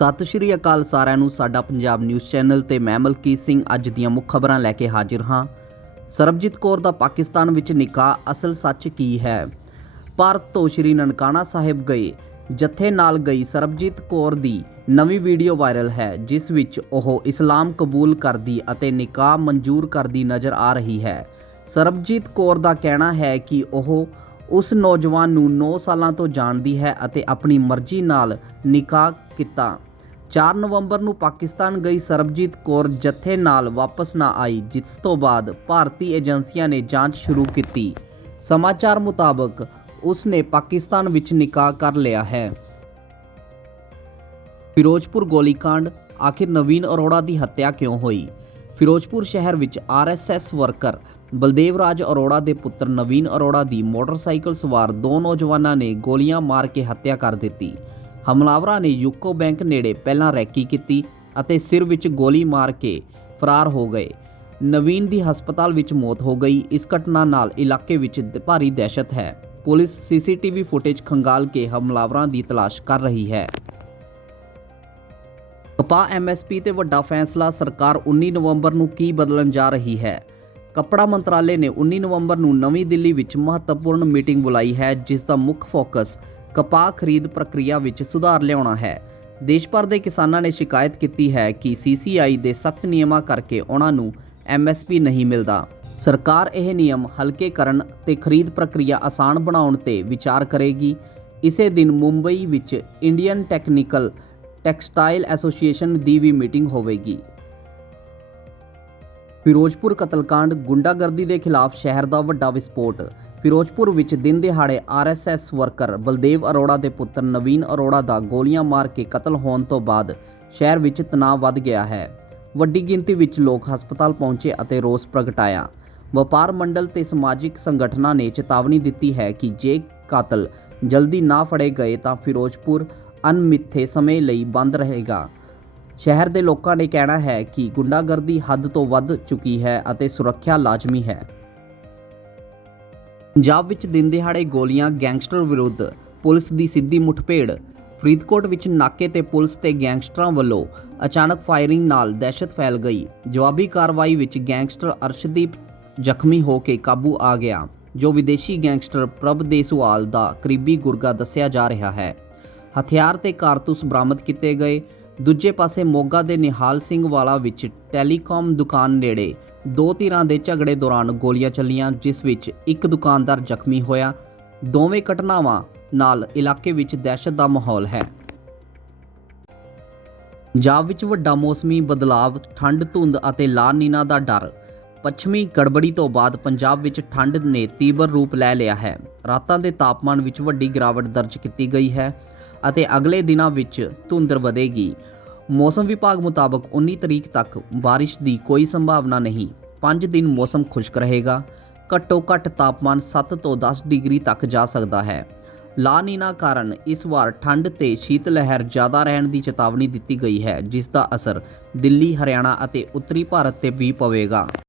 ਸਤਿ ਸ਼੍ਰੀ ਅਕਾਲ ਸਾਰਿਆਂ ਨੂੰ, ਸਾਡਾ ਪੰਜਾਬ ਨਿਊਜ਼ ਚੈਨਲ ਤੇ ਮੈਂ ਮਲਕੀਤ ਸਿੰਘ ਅੱਜ ਦੀਆਂ ਮੁੱਖ ਖਬਰਾਂ ਲੈ ਕੇ ਹਾਜ਼ਰ ਹਾਂ। ਸਰਬਜੀਤ ਕੌਰ ਦਾ ਪਾਕਿਸਤਾਨ ਵਿੱਚ ਨਿਕਾਹ ਅਸਲ ਸੱਚ ਕੀ ਹੈ? ਭਾਰਤ ਤੋਂ ਸ਼੍ਰੀ ਨਨਕਾਣਾ ਸਾਹਿਬ ਗਏ, ਜਥੇ ਨਾਲ ਗਈ ਸਰਬਜੀਤ ਕੌਰ ਦੀ ਨਵੀਂ ਵੀਡੀਓ ਵਾਇਰਲ ਹੈ, ਜਿਸ ਵਿੱਚ ਉਹ ਇਸਲਾਮ ਕਬੂਲ ਕਰਦੀ ਅਤੇ ਨਿਕਾਹ ਮਨਜ਼ੂਰ ਕਰਦੀ ਨਜ਼ਰ ਆ ਰਹੀ ਹੈ। ਸਰਬਜੀਤ ਕੌਰ ਦਾ ਕਹਿਣਾ ਹੈ ਕਿ ਉਹ ਉਸ ਨੌਜਵਾਨ ਨੂੰ 9 ਸਾਲਾਂ ਤੋਂ ਜਾਣਦੀ ਹੈ ਅਤੇ ਆਪਣੀ ਮਰਜ਼ੀ ਨਾਲ ਨਿਕਾਹ ਕੀਤਾ। 4 ਨਵੰਬਰ ਨੂੰ ਪਾਕਿਸਤਾਨ ਗਈ ਸਰਬਜੀਤ ਕੌਰ ਜਥੇ ਨਾਲ ਵਾਪਸ ਨਾ ਆਈ, ਜਿਸ ਤੋਂ ਬਾਅਦ ਭਾਰਤੀ ਏਜੰਸੀਆਂ ਨੇ ਜਾਂਚ ਸ਼ੁਰੂ ਕੀਤੀ। ਸਮਾਚਾਰ ਮੁਤਾਬਕ ਉਸ ਨੇ ਪਾਕਿਸਤਾਨ ਵਿੱਚ ਨਿਕਾਹ ਕਰ ਲਿਆ ਹੈ। ਫਿਰੋਜ਼ਪੁਰ ਗੋਲੀकांड ਆਖਿਰ ਨਵੀਨ ਅਰੋੜਾ ਦੀ ਹੱਤਿਆ ਕਿਉਂ ਹੋਈ? ਫਿਰੋਜ਼ਪੁਰ ਸ਼ਹਿਰ ਵਿੱਚ ਆਰਐਸਐਸ ਵਰਕਰ ਬਲਦੇਵ ਰਾਜ ਅਰੋੜਾ ਦੇ ਪੁੱਤਰ ਨਵੀਨ ਅਰੋੜਾ ਦੀ ਮੋਟਰਸਾਈਕਲ ਸਵਾਰ ਦੋ ਨੌਜਵਾਨਾਂ ਨੇ ਗੋਲੀਆਂ ਮਾਰ ਕੇ ਹੱਤਿਆ ਕਰ ਦਿੱਤੀ। ਹਮਲਾਵਰਾਂ ਨੇ ਯੂਕੋ ਬੈਂਕ ਨੇੜੇ ਪਹਿਲਾਂ ਰੈਕੀ ਕੀਤੀ ਅਤੇ ਸਿਰ ਵਿੱਚ ਗੋਲੀ ਮਾਰ ਕੇ ਫਰਾਰ ਹੋ ਗਏ। ਨਵੀਨ ਦੀ ਹਸਪਤਾਲ ਵਿੱਚ ਮੌਤ ਹੋ ਗਈ। ਇਸ ਘਟਨਾ ਨਾਲ ਇਲਾਕੇ ਵਿੱਚ ਭਾਰੀ ਦਹਿਸ਼ਤ ਹੈ। ਪੁਲਿਸ ਸੀਸੀਟੀਵੀ ਫੁਟੇਜ ਖੰਗਾਲ ਕੇ ਹਮਲਾਵਰਾਂ ਦੀ ਤਲਾਸ਼ ਕਰ ਰਹੀ ਹੈ। ਕਪਾਹ ਐਮਐਸਪੀ ਤੇ ਵੱਡਾ ਫੈਸਲਾ, ਸਰਕਾਰ 19 ਨਵੰਬਰ ਨੂੰ ਕੀ ਬਦਲਣ ਜਾ ਰਹੀ ਹੈ? ਕੱਪੜਾ ਮੰਤਰਾਲੇ ਨੇ 19 ਨਵੰਬਰ ਨੂੰ ਨਵੀਂ ਦਿੱਲੀ ਵਿੱਚ ਮਹੱਤਵਪੂਰਨ ਮੀਟਿੰਗ ਬੁਲਾਈ ਹੈ, ਜਿਸ ਦਾ ਮੁੱਖ ਫੋਕਸ ਕਪਾਹ ਖਰੀਦ ਪ੍ਰਕਿਰਿਆ ਵਿੱਚ ਸੁਧਾਰ ਲਿਆਉਣਾ ਹੈ। ਦੇਸ਼ ਭਰ ਦੇ ਕਿਸਾਨਾਂ ਨੇ ਸ਼ਿਕਾਇਤ ਕੀਤੀ ਹੈ ਕਿ ਸੀਸੀਆਈ ਦੇ ਸਖਤ ਨਿਯਮਾਂ ਕਰਕੇ ਉਹਨਾਂ ਨੂੰ ਐਮਐਸਪੀ ਨਹੀਂ ਮਿਲਦਾ। ਸਰਕਾਰ ਇਹ ਨਿਯਮ ਹਲਕੇ ਕਰਨ ਤੇ ਖਰੀਦ ਪ੍ਰਕਿਰਿਆ ਆਸਾਨ ਬਣਾਉਣ ਤੇ ਵਿਚਾਰ ਕਰੇਗੀ। ਇਸੇ ਦਿਨ ਮੁੰਬਈ ਵਿੱਚ ਇੰਡੀਅਨ ਟੈਕਨੀਕਲ ਟੈਕਸਟਾਈਲ ਐਸੋਸੀਏਸ਼ਨ ਦੀ ਵੀ ਮੀਟਿੰਗ ਹੋਵੇਗੀ। ਫਿਰੋਜ਼ਪੁਰ ਕਤਲकांड, ਗੁੰਡਾਗਰਦੀ ਦੇ ਖਿਲਾਫ ਸ਼ਹਿਰ ਦਾ ਵੱਡਾ ਵਿਸਫੋਟ। ਫਿਰੋਜ਼ਪੁਰ ਵਿੱਚ ਦਿਨ ਦਿਹਾੜੇ ਆਰਐਸਐਸ ਵਰਕਰ ਬਲਦੇਵ ਅਰੋੜਾ ਦੇ ਪੁੱਤਰ ਨਵੀਨ ਅਰੋੜਾ ਦਾ ਗੋਲੀਆਂ ਮਾਰ ਕੇ ਕਤਲ ਹੋਣ ਤੋਂ ਬਾਅਦ ਸ਼ਹਿਰ ਵਿੱਚ ਤਣਾਅ ਵੱਧ ਗਿਆ ਹੈ। ਵੱਡੀ ਗਿਣਤੀ ਵਿੱਚ ਲੋਕ ਹਸਪਤਾਲ ਪਹੁੰਚੇ ਅਤੇ ਰੋਸ ਪ੍ਰਗਟਾਇਆ। ਵਪਾਰ ਮੰਡਲ ਤੇ ਸਮਾਜਿਕ ਸੰਗਠਨਾਂ ਨੇ ਚੇਤਾਵਨੀ ਦਿੱਤੀ ਹੈ ਕਿ ਜੇ ਕਾਤਲ ਜਲਦੀ ਨਾ ਫੜੇ ਗਏ ਤਾਂ ਫਿਰੋਜ਼ਪੁਰ ਅਣਮਿੱਥੇ ਸਮੇਂ ਲਈ ਬੰਦ ਰਹੇਗਾ। ਸ਼ਹਿਰ ਦੇ ਲੋਕਾਂ ਨੇ ਕਹਿਣਾ ਹੈ ਕਿ ਗੁੰਡਾਗਰਦੀ ਹੱਦ ਤੋਂ ਵੱਧ ਚੁੱਕੀ ਹੈ ਅਤੇ ਸੁਰੱਖਿਆ ਲਾਜ਼ਮੀ ਹੈ। ਪੰਜਾਬ ਵਿੱਚ ਦਿਨ ਦਿਹਾੜੇ ਗੋਲੀਆਂ ਗੈਂਗਸਟਰ ਵਿਰੁੱਧ, ਪੁਲਿਸ ਦੀ ਸਿੱਧੀ ਮੁਠਭੇੜ। ਫਰੀਦਕੋਟ ਵਿੱਚ ਨਾਕੇ ਤੇ ਪੁਲਿਸ ਤੇ ਗੈਂਗਸਟਰਾਂ ਵੱਲੋਂ ਅਚਾਨਕ ਫਾਇਰਿੰਗ ਨਾਲ ਦਹਿਸ਼ਤ ਫੈਲ ਗਈ। ਜਵਾਬੀ ਕਾਰਵਾਈ ਵਿੱਚ ਗੈਂਗਸਟਰ ਅਰਸ਼ਦੀਪ ਜ਼ਖਮੀ ਹੋ ਕੇ ਕਾਬੂ ਆ ਗਿਆ, ਜੋ ਵਿਦੇਸ਼ੀ ਗੈਂਗਸਟਰ ਪ੍ਰਭ ਦੇਸਵਾਲ ਦਾ ਕਰੀਬੀ ਗੁਰਗਾ ਦੱਸਿਆ ਜਾ ਰਿਹਾ ਹੈ। ਹਥਿਆਰ ਤੇ ਕਾਰਤੂਸ ਬਰਾਮਦ ਕੀਤੇ ਗਏ। ਦੂਜੇ ਪਾਸੇ ਮੋਗਾ ਦੇ ਨਿਹਾਲ ਸਿੰਘ ਵਾਲਾ ਵਿੱਚ ਟੈਲੀਕਾਮ ਦੁਕਾਨ ਨੇੜੇ ਦੋ ਧਿਰਾਂ ਦੇ ਝਗੜੇ ਦੌਰਾਨ ਗੋਲੀਆਂ ਚੱਲੀਆਂ, ਜਿਸ ਵਿੱਚ ਇੱਕ ਦੁਕਾਨਦਾਰ ਜ਼ਖਮੀ ਹੋਇਆ। ਦੋਵੇਂ ਘਟਨਾਵਾਂ ਨਾਲ ਇਲਾਕੇ ਵਿੱਚ ਦਹਿਸ਼ਤ ਦਾ ਮਾਹੌਲ ਹੈ। ਪੰਜਾਬ ਵਿੱਚ ਵੱਡਾ ਮੌਸਮੀ ਬਦਲਾਵ, ਠੰਡ, ਧੁੰਦ ਅਤੇ ਲਾ ਨੀਨਾ ਦਾ ਡਰ। ਪੱਛਮੀ ਗੜਬੜੀ ਤੋਂ ਬਾਅਦ ਪੰਜਾਬ ਵਿੱਚ ਠੰਡ ਨੇ ਤੀਬਰ ਰੂਪ ਲੈ ਲਿਆ ਹੈ। ਰਾਤਾਂ ਦੇ ਤਾਪਮਾਨ ਵਿੱਚ ਵੱਡੀ ਗਿਰਾਵਟ ਦਰਜ ਕੀਤੀ ਗਈ ਹੈ ਅਤੇ ਅਗਲੇ ਦਿਨਾਂ ਵਿੱਚ ਧੁੰਦਰ ਵਧੇਗੀ। ਮੌਸਮ ਵਿਭਾਗ ਮੁਤਾਬਕ 19 ਤਰੀਕ ਤੱਕ ਬਾਰਿਸ਼ ਦੀ ਕੋਈ ਸੰਭਾਵਨਾ ਨਹੀਂ। 5 ਦਿਨ ਮੌਸਮ ਖੁਸ਼ਕ ਰਹੇਗਾ। ਘੱਟੋ ਘੱਟ ਤਾਪਮਾਨ 7 ਤੋਂ 10 ਡਿਗਰੀ ਤੱਕ ਜਾ ਸਕਦਾ ਹੈ। ਲਾ ਨੀਨਾ ਕਾਰਨ ਇਸ ਵਾਰ ਠੰਡ ਤੇ ਸ਼ੀਤ ਲਹਿਰ ਜ਼ਿਆਦਾ ਰਹਿਣ ਦੀ ਚੇਤਾਵਨੀ ਦਿੱਤੀ ਗਈ ਹੈ, ਜਿਸ ਦਾ ਅਸਰ ਦਿੱਲੀ, ਹਰਿਆਣਾ ਅਤੇ ਉੱਤਰੀ ਭਾਰਤ ਤੇ ਵੀ ਪਵੇਗਾ।